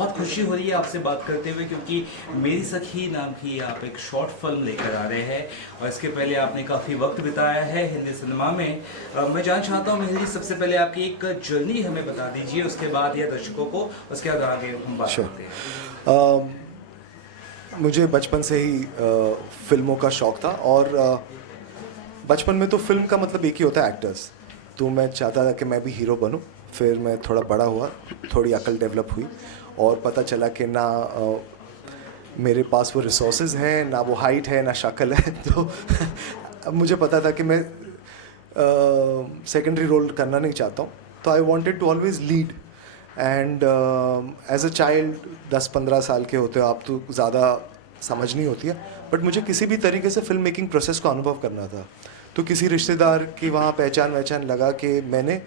बहुत खुशी हो रही है आपसे बात करते हुए, क्योंकि मेरी सखी नाम की आप एक शॉर्ट फिल्म लेकर आ रहे हैं और इसके पहले आपने काफ़ी वक्त बिताया है हिंदी सिनेमा में। मैं जानना चाहता हूँ मेहली, सबसे पहले आपकी एक जर्नी हमें बता दीजिए, उसके बाद या दर्शकों को, उसके बाद आगे हम बात श्योर। करते हैं। मुझे बचपन से ही फिल्मों का शौक था और बचपन में तो फिल्म का मतलब एक ही होता है, एक्टर्स। तो मैं चाहता था कि मैं भी हीरो बनूं। फिर मैं थोड़ा बड़ा हुआ, थोड़ी अकल डेवलप हुई और पता चला कि ना मेरे पास वो रिसोर्सेज हैं, ना वो हाइट है, ना शक्ल है। तो अब मुझे पता था कि मैं सेकेंडरी रोल करना नहीं चाहता हूँ। तो I wanted to always lead and as a child 10-15 साल के होते हो आप, तो ज़्यादा समझ नहीं होती है, बट मुझे किसी भी तरीके से फिल्म मेकिंग प्रोसेस को अनुभव करना था। तो किसी रिश्तेदार की वहाँ पहचान वहचान लगा कि मैंने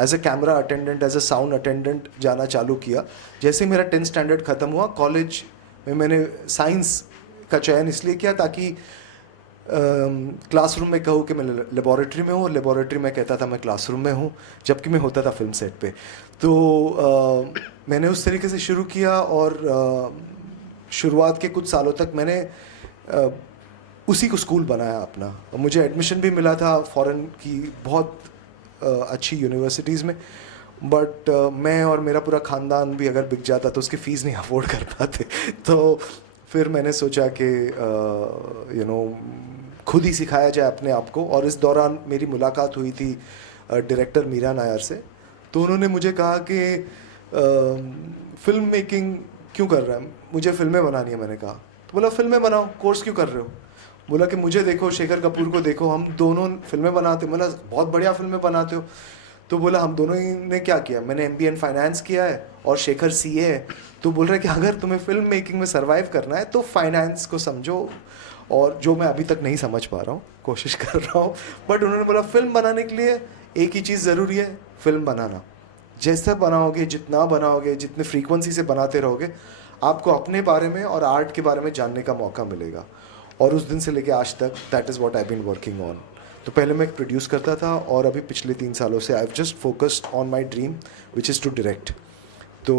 as a camera attendant, as a sound attendant जाना चालू किया। जैसे ही मेरा 10th स्टैंडर्ड ख़त्म हुआ, कॉलेज में मैंने साइंस का चयन इसलिए किया ताकि क्लासरूम में कहूँ कि मैं लेबॉरेटरी में हूँ, लेबॉरेटरी में कहता था मैं क्लासरूम में हूँ, जबकि मैं होता था फिल्म सेट पे। तो मैंने उस तरीके से शुरू किया और शुरुआत के कुछ सालों तक मैंने उसी को स्कूल बनाया अपना। मुझे एडमिशन भी मिला था फॉरेन की बहुत अच्छी यूनिवर्सिटीज़ में, बट मैं और मेरा पूरा ख़ानदान भी अगर बिक जाता तो उसकी फ़ीस नहीं अफोर्ड कर पाते। तो फिर मैंने सोचा कि खुद ही सिखाया जाए अपने आप को। और इस दौरान मेरी मुलाकात हुई थी डायरेक्टर मीरा नायर से। तो उन्होंने मुझे कहा कि फिल्म मेकिंग क्यों कर रहा है, मुझे फिल्में बनानी है। मैंने कहा, तो बोला फिल्में बनाओ, कोर्स क्यों कर रहे हो। बोला कि मुझे देखो, शेखर कपूर को देखो, हम दोनों फिल्में बनाते। बोला बहुत बढ़िया फिल्में बनाते हो। तो बोला हम दोनों ही ने क्या किया, मैंने एमबीए इन फाइनेंस किया है और शेखर सीए है। तो बोल रहे कि अगर तुम्हें फिल्म मेकिंग में सर्वाइव करना है तो फाइनेंस को समझो, और जो मैं अभी तक नहीं समझ पा रहा हूँ, कोशिश कर रहा हूँ। बट उन्होंने बोला फिल्म बनाने के लिए एक ही चीज़ ज़रूरी है, फिल्म बनाना। जैसे बनाओगे, जितना बनाओगे, जितने फ्रीक्वेंसी से बनाते रहोगे, आपको अपने बारे में और आर्ट के बारे में जानने का मौका मिलेगा। और उस दिन से लेके आज तक that is what I been working on. तो पहले मैं प्रोड्यूस करता था और अभी पिछले 3 सालों से I have just focused on my dream which is to direct. तो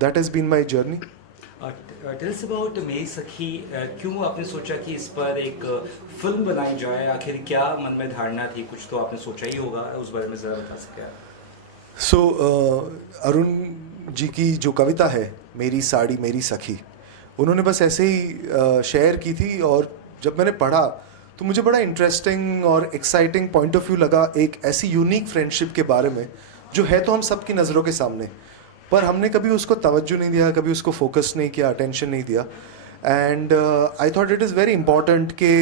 that has been my journey. Tell us about मेरी सखी। क्यों आपने सोचा कि इस पर एक फिल्म बनाई जाए, आखिर क्या मन में धारणा थी, कुछ तो आपने सोचा ही होगा, उस बारे में ज़रा बता सकते हैं। सो अरुण जी की जो कविता है मेरी साड़ी मेरी सखी, उन्होंने बस ऐसे ही शेयर की थी। और जब मैंने पढ़ा तो मुझे बड़ा इंटरेस्टिंग और एक्साइटिंग पॉइंट ऑफ व्यू लगा, एक ऐसी यूनिक फ्रेंडशिप के बारे में जो है तो हम सबकी नज़रों के सामने, पर हमने कभी उसको तवज्जो नहीं दिया, कभी उसको फोकस नहीं किया, अटेंशन नहीं दिया। And I thought it is very important कि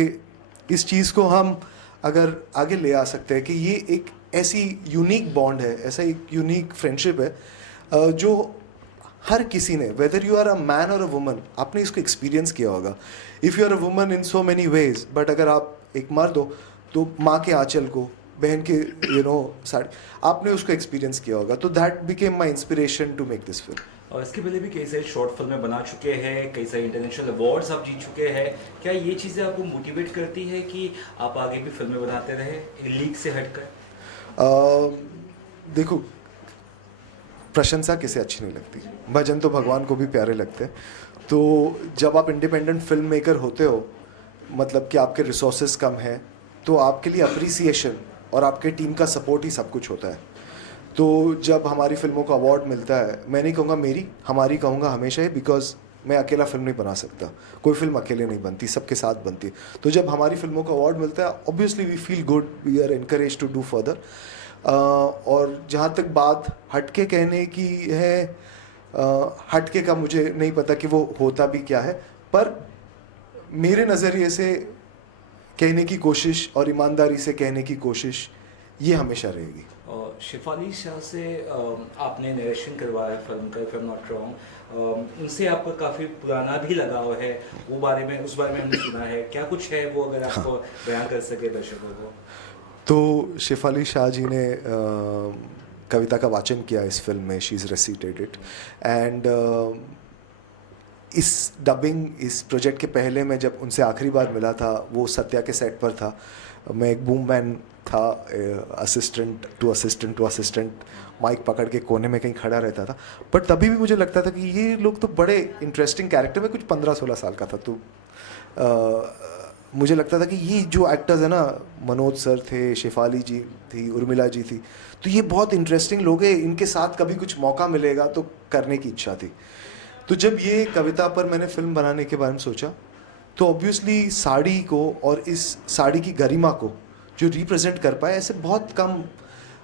इस चीज़ को हम अगर आगे ले आ सकते हैं कि ये एक ऐसी यूनिक बॉन्ड है, ऐसा एक यूनिक फ्रेंडशिप है जो हर किसी ने, whether you are a man और अ वुमन, आपने इसको एक्सपीरियंस किया होगा। If you are a woman in so many ways, but अगर आप एक मर्द हो तो माँ के आंचल को, बहन के साड़ी, आपने उसको एक्सपीरियंस किया होगा। तो that became my inspiration to make this film. और इसके पहले भी कई सारी शॉर्ट फिल्में बना चुके हैं, कई सारे इंटरनेशनल अवार्ड्स आप जीत चुके हैं। क्या ये चीज़ें आपको मोटिवेट करती है कि आप आगे भी फिल्में बनाते रहे लीग से हटकर? देखो, प्रशंसा किसे अच्छी नहीं लगती, भजन तो भगवान को भी प्यारे लगते हैं। तो जब आप इंडिपेंडेंट फिल्म मेकर होते हो, मतलब कि आपके रिसोर्सेज कम हैं, तो आपके लिए अप्रिसिएशन और आपके टीम का सपोर्ट ही सब कुछ होता है। तो जब हमारी फिल्मों को अवार्ड मिलता है, मैं नहीं कहूँगा मेरी, हमारी कहूँगा हमेशा ही, बिकॉज मैं अकेला फिल्म नहीं बना सकता, कोई फिल्म अकेले नहीं बनती, सबके साथ बनती है। तो जब हमारी फिल्मों को अवार्ड मिलता है, obviously we feel good, we are encourage to do further. और जहाँ तक बात हटके कहने की है, हटके का मुझे नहीं पता कि वो होता भी क्या है, पर मेरे नज़रिए से कहने की कोशिश और ईमानदारी से कहने की कोशिश ये हमेशा रहेगी। और शेफाली शाह से आपने नरेशन करवाया फिल्म का, if I am not wrong, उनसे आपका काफ़ी पुराना भी लगाव है, वो बारे में, उस बारे में हमने सुना है, क्या कुछ है वो, अगर आपको बयान कर सके दर्शकों को। तो शेफाली शाह जी ने कविता का वाचन किया इस फिल्म में, शी इज़ रेसिटेड इट। एंड इस डबिंग, इस प्रोजेक्ट के पहले मैं जब उनसे आखिरी बार मिला था, वो सत्या के सेट पर था। मैं एक बूम मैन था, assistant to assistant to assistant, mic पकड़ के कोने में कहीं खड़ा रहता था, बट तभी भी मुझे लगता था कि ये लोग तो बड़े इंटरेस्टिंग कैरेक्टर में, कुछ 15-16 साल का था तो मुझे लगता था कि ये जो एक्टर्स है ना, मनोज सर थे, शेफाली जी थी, उर्मिला जी थी, तो ये बहुत इंटरेस्टिंग लोग हैं, इनके साथ कभी कुछ मौका मिलेगा तो करने की इच्छा थी। तो जब ये कविता पर मैंने फिल्म बनाने के बारे में सोचा, तो ऑब्वियसली साड़ी को और इस साड़ी की गरिमा को जो रिप्रेजेंट कर पाए, ऐसे बहुत कम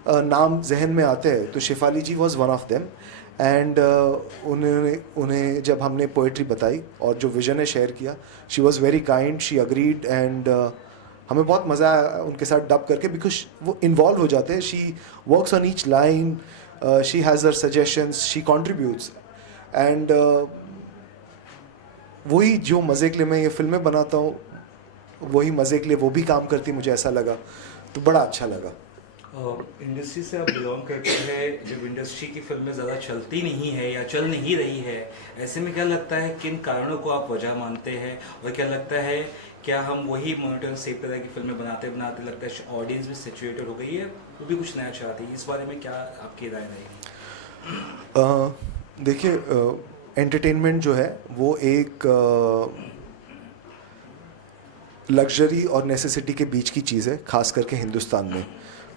नाम जहन में आते हैं, तो Shefali ji was one of them. And उन्हें जब हमने पोइट्री बताई और जो विजन है शेयर किया, she was very kind, she agreed, and हमें बहुत मज़ा आया उनके साथ डब करके, बिकॉज वो इन्वॉल्व हो जाते हैं, she works on each line, she has her suggestions, she contributes, and वही जो मज़े के लिए मैं ये फिल्में बनाता हूँ, वही मज़े के लिए वो भी काम करती, मुझे ऐसा लगा, तो बड़ा अच्छा लगा। इंडस्ट्री से आप बिलोंग करते हैं, जब इंडस्ट्री की फिल्में ज़्यादा चलती नहीं है या चल नहीं रही है, ऐसे में क्या लगता है किन कारणों को आप वजह मानते हैं, और क्या लगता है क्या हम वही मोनोटोन सेम तरह की फिल्में बनाते बनाते लगता है ऑडियंस भी सेचुरेटेड हो गई है, वो भी कुछ नया चाहती है, इस बारे में क्या आपकी राय रहेगी? देखिए, एंटरटेनमेंट जो है वो एक लग्जरी और नेसेसिटी के बीच की चीज़ है, खास करके हिंदुस्तान में।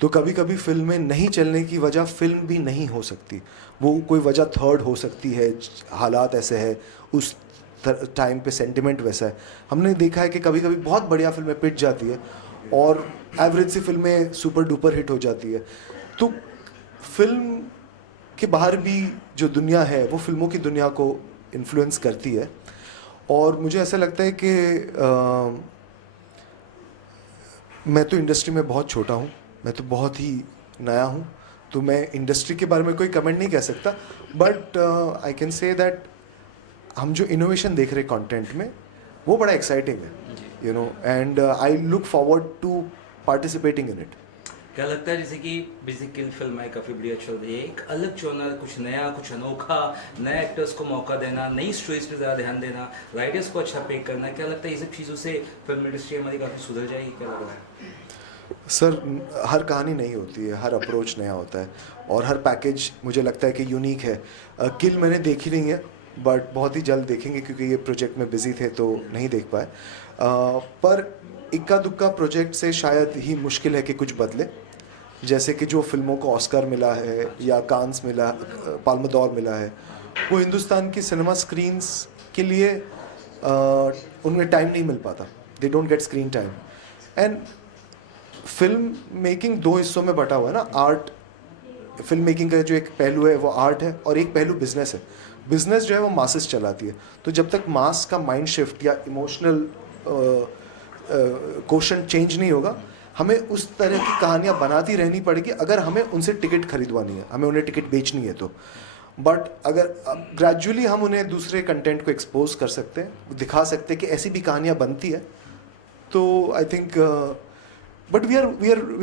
तो कभी कभी फिल्में नहीं चलने की वजह फिल्म भी नहीं हो सकती, वो कोई वजह थर्ड हो सकती है, हालात ऐसे है, उस टाइम पे सेंटिमेंट वैसा है। हमने देखा है कि कभी कभी बहुत बढ़िया फिल्में पिट जाती है और एवरेज सी फिल्में सुपर डुपर हिट हो जाती है। तो फिल्म के बाहर भी जो दुनिया है वो फिल्मों की दुनिया को इन्फ्लुएंस करती है, और मुझे ऐसा लगता है कि मैं तो इंडस्ट्री में बहुत छोटा हूँ, मैं तो बहुत ही नया हूँ, तो मैं इंडस्ट्री के बारे में कोई कमेंट नहीं कह सकता, but I can say that हम जो इनोवेशन देख रहे कंटेंट में वो बड़ा एक्साइटिंग है, you know, and I look forward to participating in it. क्या लगता है जैसे कि बेसिकली फिल्म है काफ़ी बढ़िया चल रही है, एक अलग चौनर, कुछ नया, कुछ अनोखा, नए एक्टर्स को मौका देना, नई स्टोरीज पे ज़्यादा ध्यान देना, राइटर्स को अच्छा पे करना, क्या लगता है ये सब चीज़ों से फिल्म इंडस्ट्री हमारी काफ़ी सुधर जाएगी, क्या लग रहा है? सर, हर कहानी नहीं होती है, हर अप्रोच नया होता है, और हर पैकेज मुझे लगता है कि यूनिक है। किल मैंने देखी नहीं है, बट बहुत ही जल्द देखेंगे, क्योंकि ये प्रोजेक्ट में बिजी थे तो नहीं देख पाए। पर इक्का दुक्का प्रोजेक्ट से शायद ही मुश्किल है कि कुछ बदले, जैसे कि जो फिल्मों को ऑस्कर मिला है या कांस मिला, पाल्म डोर मिला है, वो हिंदुस्तान की सिनेमा स्क्रीन्स के लिए उनमें टाइम नहीं मिल पाता, they don't get screen time. And film making दो हिस्सों में बटा हुआ है ना, आर्ट, फिल्म मेकिंग का जो एक पहलू है वो आर्ट है, और एक पहलू बिजनेस है। बिजनेस जो है वो मासेस चलाती है, तो जब तक मास का माइंड शिफ्ट या इमोशनल क्वेश्चन चेंज नहीं होगा, हमें उस तरह की कहानियाँ बनाती रहनी पड़ेगी, अगर हमें उनसे टिकट खरीदवानी है, हमें उन्हें टिकट बेचनी है तो। बट अगर ग्रेजुअली हम उन्हें दूसरे कंटेंट को एक्सपोज कर सकते हैं, दिखा सकते हैं कि ऐसी भी कहानियाँ बनती है, तो I think, but we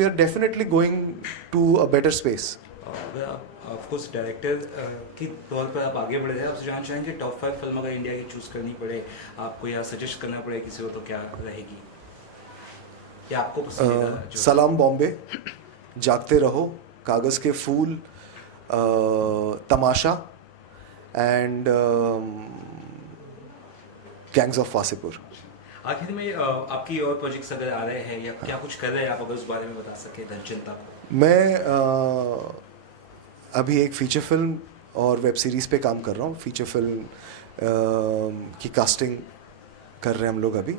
are definitely going to a better space. Of course director के तौर पर आप आगे बढ़े हैं, आपसे जानना चाहेंगे टॉप 5 फिल्म अगर इंडिया की चूज़ करनी पड़े आपको, या सजेस्ट करना पड़े किसी को, तो क्या रहेगी, या आपको पसंदीदा? सलाम बॉम्बे, जागते रहो, कागज़ के फूल, तमाशा, एंड गैंग्स ऑफ वासेपुर। आखिर में आपकी और प्रोजेक्ट्स अगर आ रहे हैं या क्या कुछ कर रहे हैं आप, अगर उस बारे में बता सके जनता को। मैं अभी एक फीचर फिल्म और वेब सीरीज़ पे काम कर रहा हूँ। फीचर फिल्म की कास्टिंग कर रहे हैं हम लोग अभी,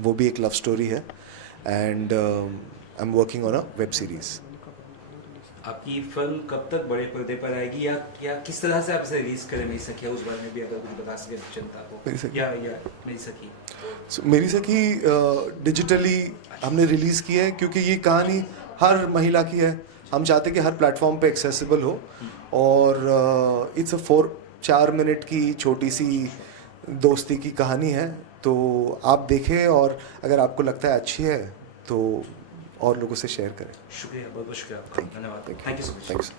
वो भी एक लव स्टोरी है, and I am working on a web series. आपकी फिल्म कब तक बड़े पर्दे पर आएगी, या किस तरह से आप इसे रिलीज करें मेरी सखी, उस बारे में भी अगर कुछ बता सके जनता को, या मेरी सखी? मेरी सखी डिजिटली हमने रिलीज़ की है, क्योंकि ये कहानी हर महिला की है, हम चाहते हैं कि हर प्लेटफॉर्म पे एक्सेसिबल हो, और इट्स अ 4 मिनट की छोटी सी दोस्ती की कहानी है, तो आप देखें, और अगर आपको लगता है अच्छी है तो और लोगों से शेयर करें। शुक्रिया, बहुत बहुत शुक्रिया आपका, धन्यवाद, thank you so much. Thanks.